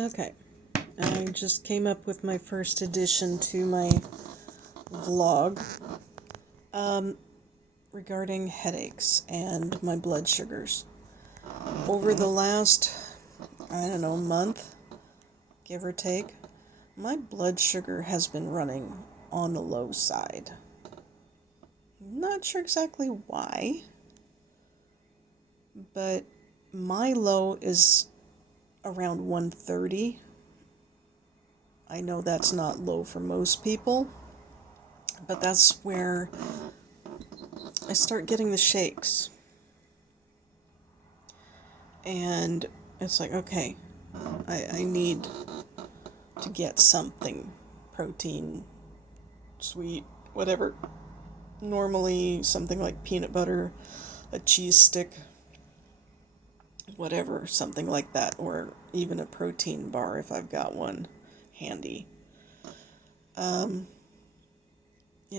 Okay, I just came up with my first addition to my vlog regarding headaches and my blood sugars. Over the last, month, give or take, my blood sugar has been running on the low side. Not sure exactly why, but my low is around 130. I know that's not low for most people, but that's where I start getting the shakes. And it's like, okay, I need to get something protein, sweet, whatever. Normally, something like peanut butter, a cheese stick, whatever, something like that, or even a protein bar if I've got one handy. In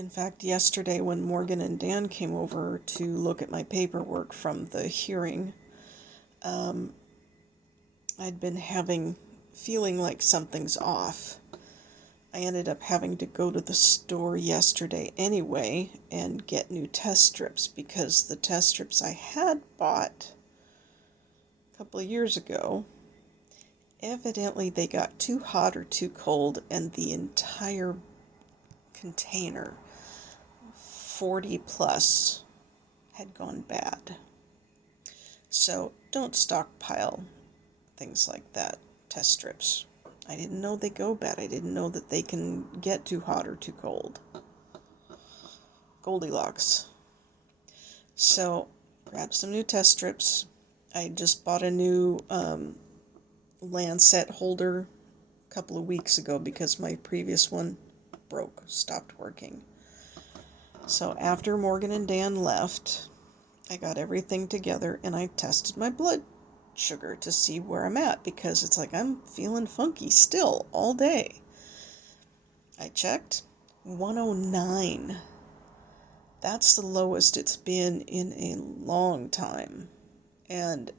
fact, yesterday when Morgan and Dan came over to look at my paperwork from the hearing, I'd been feeling like something's off. I ended up having to go to the store yesterday anyway and get new test strips because the test strips I had bought a couple of years ago, evidently they got too hot or too cold and the entire container, 40 plus, had gone bad. So don't stockpile things like that, test strips. I didn't know they go bad. I didn't know that they can get too hot or too cold. Goldilocks. So, grabbed some new test strips. I just bought a new Lancet holder a couple of weeks ago because my previous one broke, stopped working. So after Morgan and Dan left, I got everything together and I tested my blood sugar to see where I'm at because it's like I'm feeling funky still all day. I checked 109. That's the lowest it's been in a long time. And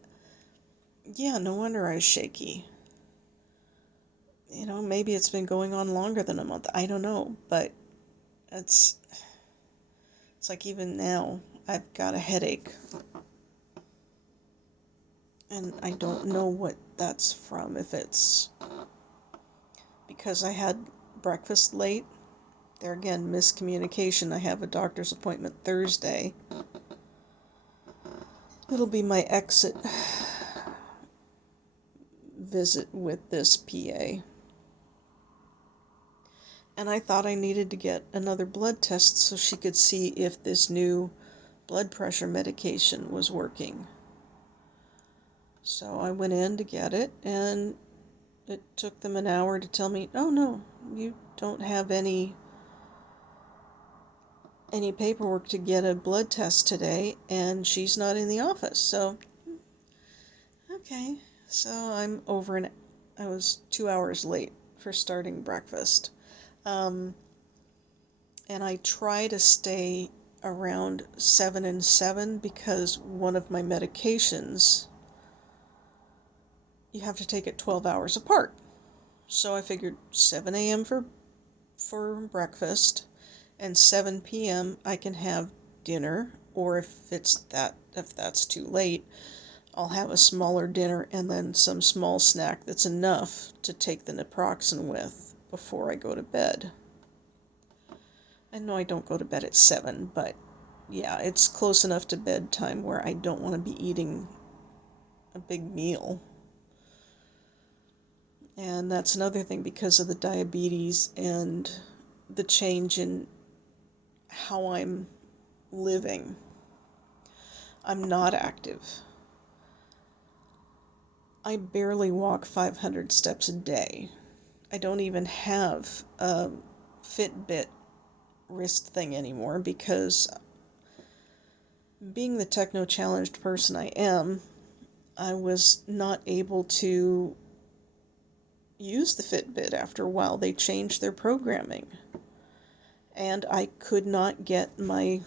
yeah, no wonder I was shaky. Maybe it's been going on longer than a month. I don't know, but it's like even now I've got a headache. And I don't know what that's from. If it's because I had breakfast late. There again, miscommunication. I have a doctor's appointment Thursday. It'll be my exit visit with this PA. And I thought I needed to get another blood test so she could see if this new blood pressure medication was working. So I went in to get it, and it took them an hour to tell me, oh no, you don't have any paperwork to get a blood test today, and she's not in the office. So, okay. So I was 2 hours late for starting breakfast. And I try to stay around 7 and 7 because one of my medications, you have to take it 12 hours apart. So I figured 7 a.m. for breakfast, and 7 p.m. I can have dinner, or if that's too late, I'll have a smaller dinner and then some small snack that's enough to take the naproxen with before I go to bed. I know I don't go to bed at 7, but yeah, it's close enough to bedtime where I don't want to be eating a big meal. And that's another thing because of the diabetes and the change in how I'm living. I'm not active. I barely walk 500 steps a day. I don't even have a Fitbit wrist thing anymore because being the techno-challenged person I am, I was not able to use the Fitbit after a while. They changed their programming. And I could not get my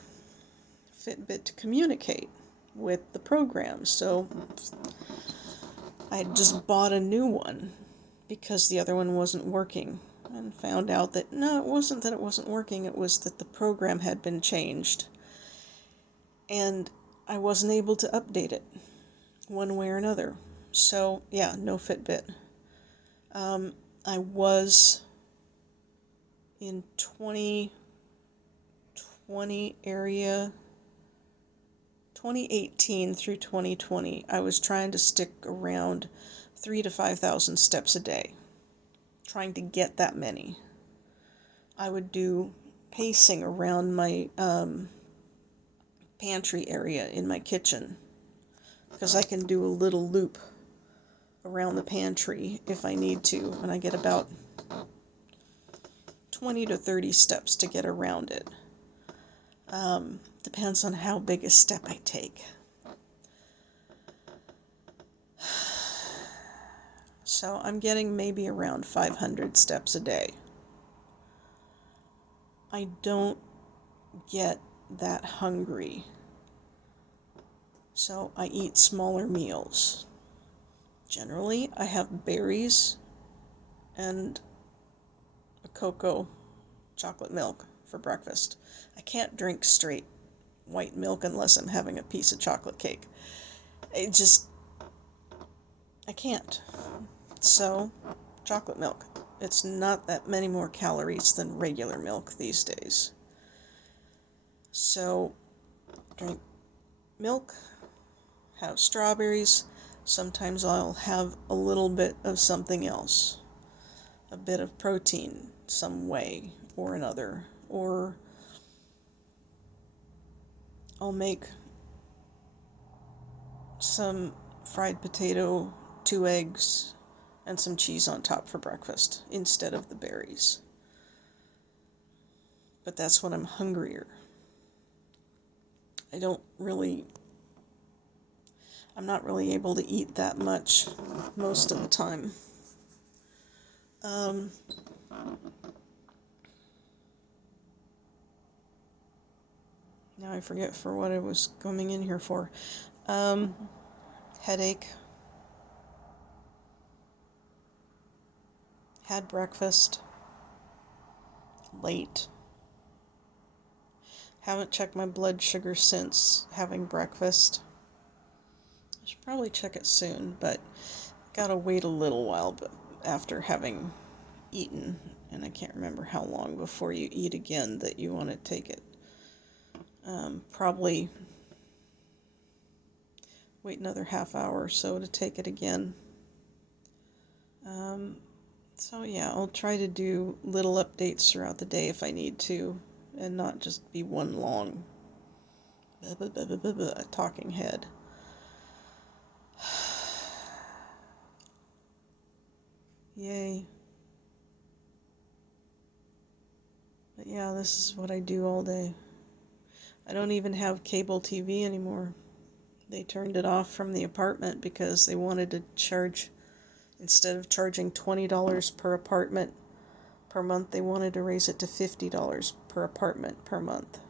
Fitbit to communicate with the program. So I just bought a new one. because the other one wasn't working, and found out that no, it wasn't that it wasn't working, it was that the program had been changed, and I wasn't able to update it one way or another. So, yeah, no Fitbit. I was in 2020 area, 2018 through 2020, I was trying to stick around 3,000 to 5,000 steps a day, trying to get that many. I would do pacing around my pantry area in my kitchen, because I can do a little loop around the pantry if I need to, and I get about 20 to 30 steps to get around it. Depends on how big a step I take. So I'm getting maybe around 500 steps a day. I don't get that hungry, so I eat smaller meals. Generally, I have berries and a cocoa chocolate milk for breakfast. I can't drink straight white milk unless I'm having a piece of chocolate cake. I can't. So, chocolate milk. It's not that many more calories than regular milk these days. So, drink milk, have strawberries. Sometimes I'll have a little bit of something else. A bit of protein, some way or another. Or I'll make some fried potato, 2 eggs, and some cheese on top for breakfast instead of the berries. But that's when I'm hungrier. I'm not really able to eat that much most of the time. Now I forget for what I was coming in here for. Headache. Had breakfast. Late. Haven't checked my blood sugar since having breakfast. I should probably check it soon, but gotta wait a little while after having eaten, and I can't remember how long before you eat again that you want to take it. Probably wait another half hour or so to take it again. So yeah, I'll try to do little updates throughout the day if I need to, and not just be one long talking head. Yay. But yeah, this is what I do all day. I don't even have cable TV anymore. They turned it off from the apartment because they wanted to charge, instead of charging $20 per apartment per month, they wanted to raise it to $50 per apartment per month.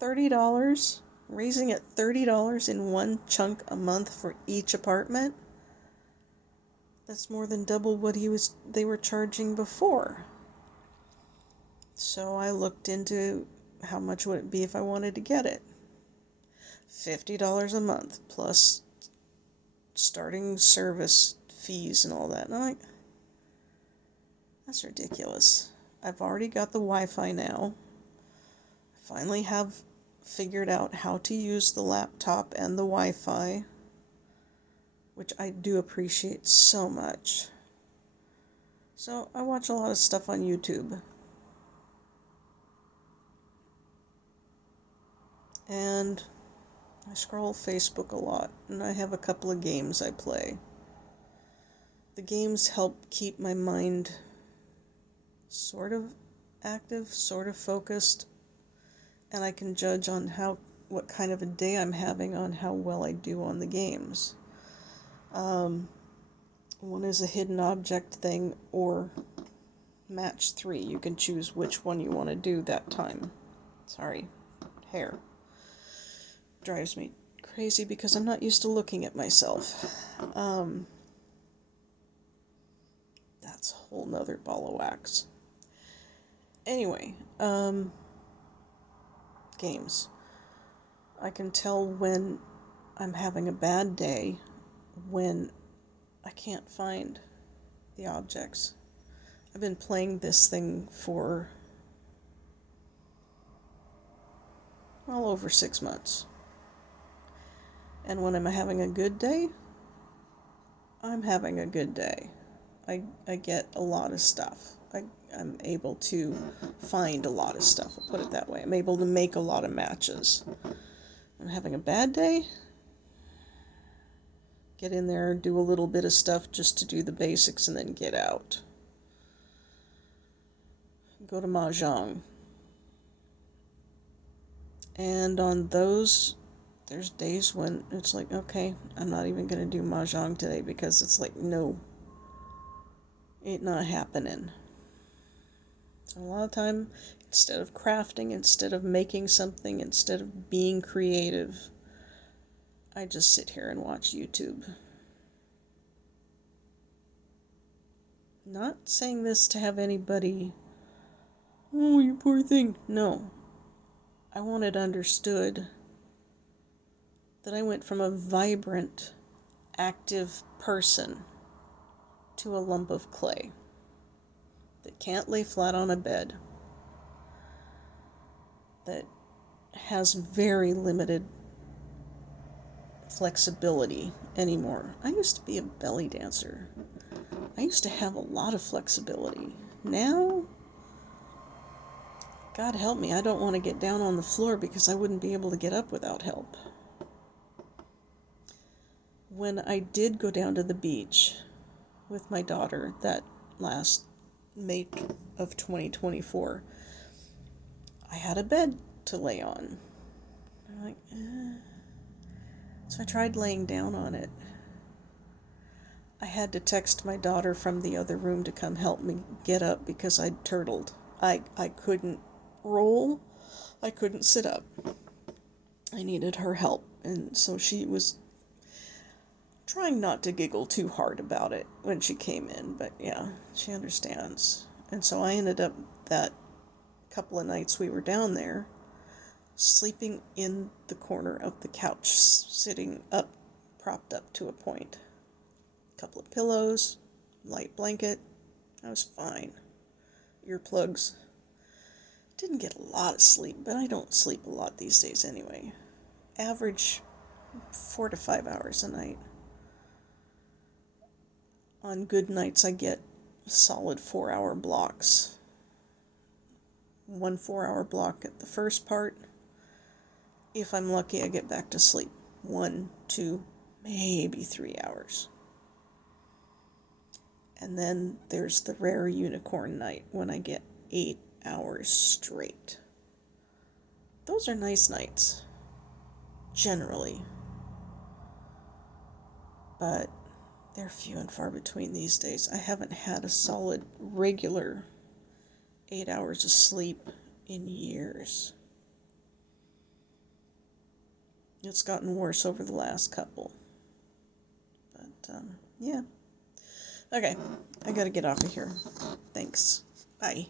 $30? Raising it $30 in one chunk a month for each apartment? That's more than double what they were charging before. So I looked into how much would it be if I wanted to get it. $50 a month plus starting service fees and all that. And I'm like, that's ridiculous. I've already got the Wi-Fi now. I finally have figured out how to use the laptop and the Wi-Fi, which I do appreciate so much. So I watch a lot of stuff on YouTube. And I scroll Facebook a lot, and I have a couple of games I play. The games help keep my mind sort of active, sort of focused, and I can judge on what kind of a day I'm having on how well I do on the games. One is a hidden object thing or match 3. You can choose which one you want to do that time. Sorry, hair. Drives me crazy because I'm not used to looking at myself. That's a whole nother ball of wax. Anyway, games. I can tell when I'm having a bad day when I can't find the objects. I've been playing this thing for well over 6 months. And when I'm having a good day, I'm having a good day. I get a lot of stuff. I'm able to find a lot of stuff, I'll put it that way. I'm able to make a lot of matches. I'm having a bad day, get in there, do a little bit of stuff just to do the basics, and then get out. Go to Mahjong. And on those, there's days when it's like, okay, I'm not even going to do Mahjong today because it's like, no, it not happening. So a lot of time, instead of crafting, instead of making something, instead of being creative, I just sit here and watch YouTube. Not saying this to have anybody, oh, you poor thing. No. I want it understood that I went from a vibrant, active person to a lump of clay that can't lay flat on a bed, that has very limited flexibility anymore. I used to be a belly dancer. I used to have a lot of flexibility. Now, God help me, I don't want to get down on the floor because I wouldn't be able to get up without help. When I did go down to the beach with my daughter that last May of 2024, I had a bed to lay on. I'm like, So I tried laying down on it. I had to text my daughter from the other room to come help me get up because I'd turtled. I couldn't roll. I couldn't sit up. I needed her help. And so she was trying not to giggle too hard about it when she came in. But yeah, she understands. And so I ended up that couple of nights we were down there sleeping in the corner of the couch, sitting up, propped up to a point. A couple of pillows, light blanket. I was fine. Earplugs. Didn't get a lot of sleep, but I don't sleep a lot these days anyway. Average 4 to 5 hours a night. On good nights, I get solid 4-hour blocks. 1 4-hour block at the first part. If I'm lucky, I get back to sleep 1, 2, maybe 3 hours. And then there's the rare unicorn night when I get 8 hours straight. Those are nice nights, generally. But they're few and far between these days. I haven't had a solid, regular 8 hours of sleep in years. It's gotten worse over the last couple. But, yeah. Okay, I gotta get off of here. Thanks. Bye.